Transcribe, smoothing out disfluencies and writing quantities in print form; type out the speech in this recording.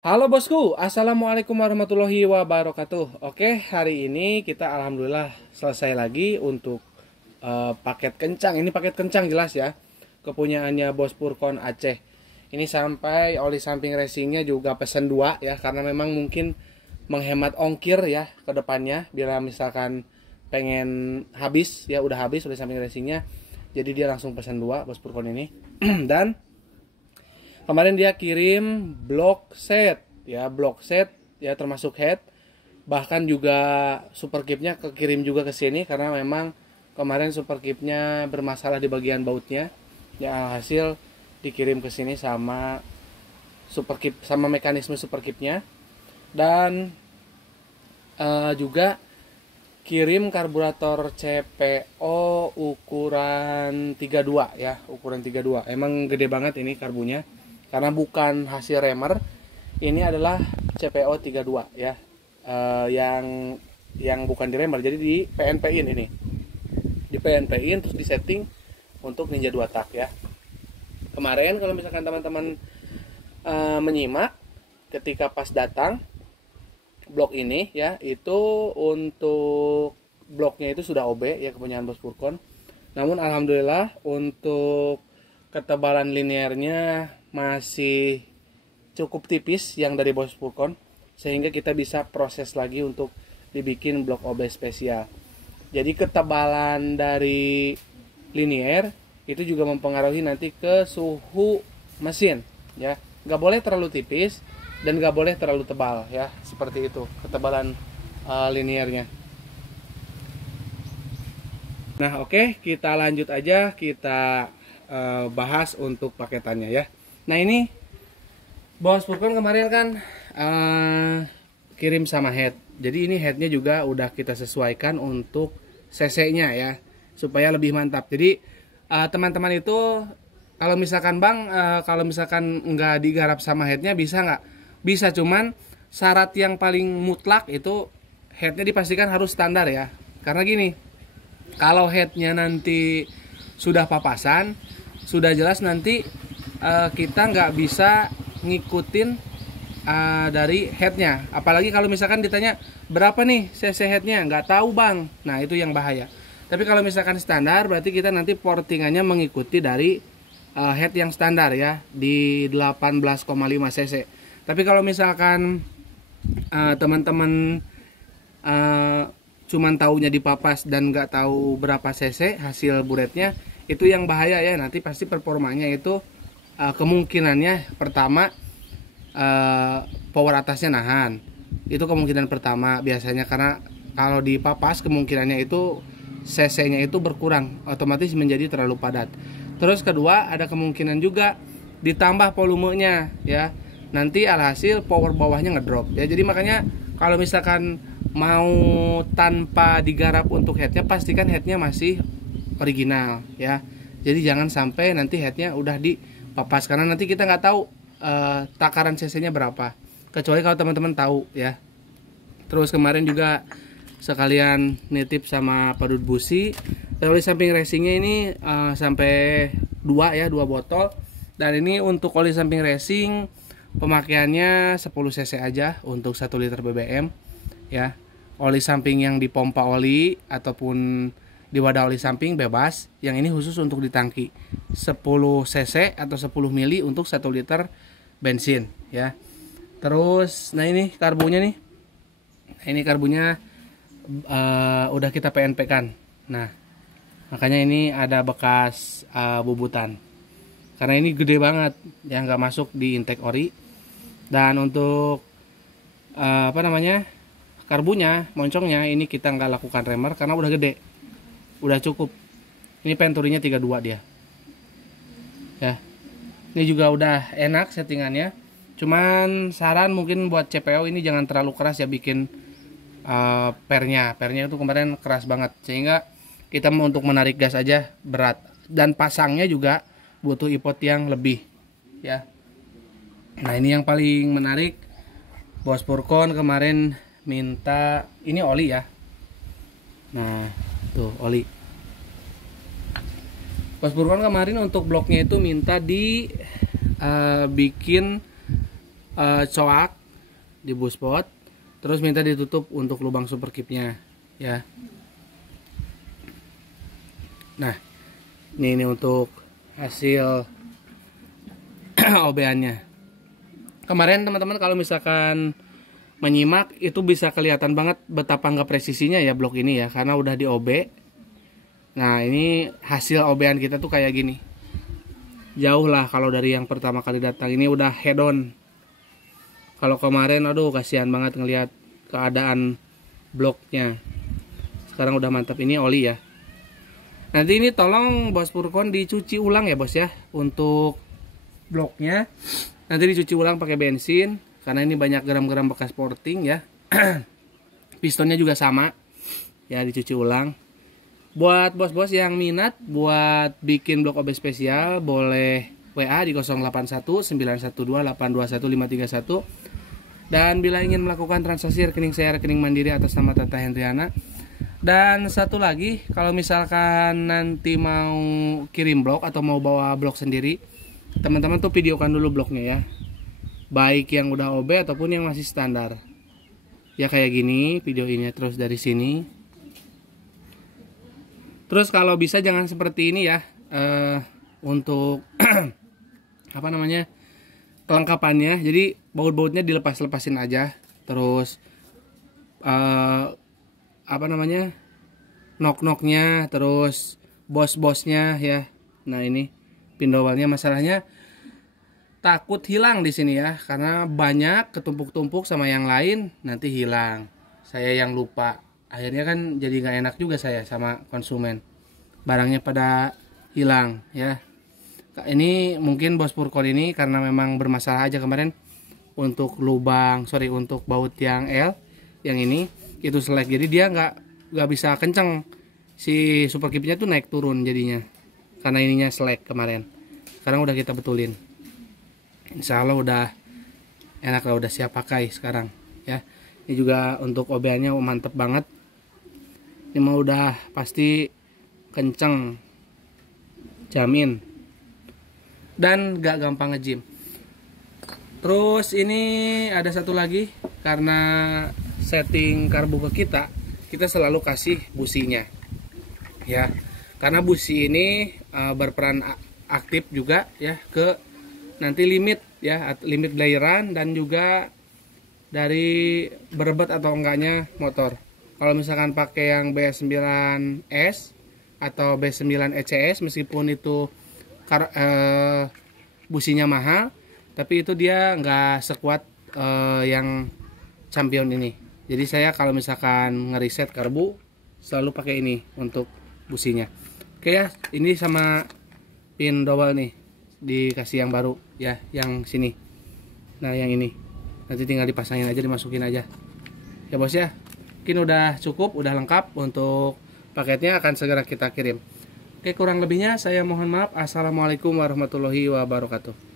Halo bosku, assalamualaikum warahmatullahi wabarakatuh. Oke, hari ini kita alhamdulillah selesai lagi untuk paket kencang. Ini paket kencang jelas ya, kepunyaannya Bos Purkon Aceh. Ini sampai oli samping racingnya juga pesan 2 ya, karena memang mungkin menghemat ongkir ya ke depannya. Bila misalkan pengen habis ya, udah habis oli samping racingnya, jadi dia langsung pesan 2 Bos Purkon ini. Dan kemarin dia kirim block set ya, termasuk head, bahkan juga super kipnya kekirim juga ke sini karena memang kemarin super kipnya bermasalah di bagian bautnya. Ya hasil dikirim ke sini sama super kip, sama mekanisme super kipnya. Dan juga kirim karburator CPO ukuran 32 ya, ukuran 32. Emang gede banget ini karbunya. Karena bukan hasil remer, ini adalah CPO 32 ya, yang bukan di remer, jadi di PNP-in ini, di PNP-in terus disetting untuk Ninja 2 tak ya. Kemarin kalau misalkan teman-teman menyimak ketika pas datang blok ini ya, itu untuk bloknya itu sudah OB ya, kepunyaan Bos Purkon. Namun alhamdulillah untuk ketebalan linearnya masih cukup tipis yang dari Bos Purkon, sehingga kita bisa proses lagi untuk dibikin blok OB spesial. Jadi ketebalan dari linear itu juga mempengaruhi nanti ke suhu mesin ya. Nggak boleh terlalu tipis dan nggak boleh terlalu tebal ya, seperti itu ketebalan linearnya. Nah oke, kita lanjut aja, kita bahas untuk paketannya ya. Nah ini Bos Purkon kemarin kan kirim sama head. Jadi ini headnya juga udah kita sesuaikan untuk cc-nya ya, supaya lebih mantap. Jadi teman-teman itu kalau misalkan bang, kalau misalkan nggak digarap sama headnya bisa nggak? Bisa, cuman syarat yang paling mutlak itu headnya dipastikan harus standar ya. Karena gini, kalau headnya nanti sudah papasan, sudah jelas nanti kita nggak bisa ngikutin dari headnya. Apalagi kalau misalkan ditanya berapa nih cc headnya, nggak tahu bang. Nah itu yang bahaya. Tapi kalau misalkan standar, berarti kita nanti portingannya mengikuti dari head yang standar ya, di 18,5 cc. Tapi kalau misalkan teman-teman cuman taunya dipapas dan nggak tahu berapa cc hasil buretnya, itu yang bahaya ya. Nanti pasti performanya itu kemungkinannya pertama power atasnya nahan. Itu kemungkinan pertama biasanya, karena kalau dipapas kemungkinannya itu cc-nya itu berkurang, otomatis menjadi terlalu padat. Terus kedua, ada kemungkinan juga ditambah volumenya ya. Nanti alhasil power bawahnya ngedrop ya. Jadi makanya kalau misalkan mau tanpa digarap untuk headnya, pastikan headnya masih original ya. Jadi jangan sampai nanti headnya udah dipapas, karena nanti kita nggak tahu takaran cc-nya berapa, kecuali kalau teman-teman tahu ya. Terus kemarin juga sekalian nitip sama Padut Busi, oli samping racingnya ini sampai 2 ya, 2 botol. Dan ini untuk oli samping racing pemakaiannya 10 cc aja untuk 1 liter BBM ya. Oli samping yang dipompa oli ataupun di wadah oli samping bebas. Yang ini khusus untuk di tangki 10 cc atau 10 mili untuk 1 liter bensin ya. Terus nah ini karbunya nih. Nah ini karbunya udah kita PNP kan. Nah makanya ini ada bekas bubutan, karena ini gede banget yang nggak masuk di intake ori. Dan untuk karbunya, moncongnya ini kita nggak lakukan remer karena udah gede, udah cukup. Ini penturinya 32 dia ya. Ini juga udah enak settingannya. Cuman saran mungkin buat CPO ini jangan terlalu keras ya, bikin pernya itu kemarin keras banget, sehingga kita mau untuk menarik gas aja berat. Dan pasangnya juga butuh ipot yang lebih ya. Nah ini yang paling menarik, Bos Purkon kemarin minta ini oli ya. Nah tuh oli. Bos Purkon kemarin untuk bloknya itu minta dibikin coak di buspot, terus minta ditutup untuk lubang super kipnya ya. Nah ini untuk hasil OB-annya kemarin teman-teman. Kalau misalkan menyimak itu bisa kelihatan banget betapa nggak presisinya ya blok ini ya, karena udah di OB. Nah ini hasil OB-an kita tuh kayak gini, jauh lah kalau dari yang pertama kali datang. Ini udah head on. Kalau kemarin aduh kasihan banget ngelihat keadaan bloknya. Sekarang udah mantap. Ini oli ya. Nanti ini tolong Bos Furkon dicuci ulang ya bos ya, untuk bloknya. Nanti dicuci ulang pakai bensin karena ini banyak geram-geram bekas porting ya. Pistonnya juga sama ya, dicuci ulang. Buat bos-bos yang minat buat bikin blok OB spesial, boleh WA di 081 912 821 531. Dan bila ingin melakukan transaksi rekening saya, rekening mandiri atas nama Tata Hendriana. Dan satu lagi, kalau misalkan nanti mau kirim blok atau mau bawa blok sendiri, teman-teman tuh videokan dulu bloknya ya, baik yang udah OB ataupun yang masih standar ya, kayak gini videoinnya. Terus dari sini, terus kalau bisa jangan seperti ini ya, untuk apa namanya, kelengkapannya. Jadi baut-bautnya dilepas-lepasin aja. Terus apa namanya, nok-noknya, terus bos-bosnya ya. Nah ini pindowalnya, masalahnya takut hilang di sini ya, karena banyak ketumpuk-tumpuk sama yang lain, nanti hilang. Saya yang lupa, akhirnya kan jadi nggak enak juga saya sama konsumen, barangnya pada hilang ya. Ini mungkin Bos Furkon ini karena memang bermasalah aja kemarin untuk untuk baut yang L yang ini itu selek, jadi dia nggak bisa kenceng, si super kipnya tuh naik turun jadinya karena ininya selek kemarin. Sekarang udah kita betulin, insya Allah udah enak lah, udah siap pakai sekarang ya. Ini juga untuk OB-nya mantep banget, ini mah udah pasti kenceng, jamin, dan gak gampang ngejim. Terus ini ada satu lagi, karena setting karbu ke kita selalu kasih businya ya, karena busi ini berperan aktif juga ya ke nanti limit ya, limit layeran dan juga dari berebet atau enggaknya motor. Kalau misalkan pakai yang B9S atau B9 ECS, meskipun itu businya mahal, tapi itu dia nggak sekuat yang Champion ini. Jadi saya kalau misalkan ngeriset karbu selalu pakai ini untuk businya. Oke ya, ini sama pin double nih dikasih yang baru ya, yang sini. Nah yang ini nanti tinggal dipasangin aja, dimasukin aja ya bos ya. Mungkin udah cukup, udah lengkap. Untuk paketnya akan segera kita kirim. Oke, kurang lebihnya saya mohon maaf. Assalamualaikum warahmatullahi wabarakatuh.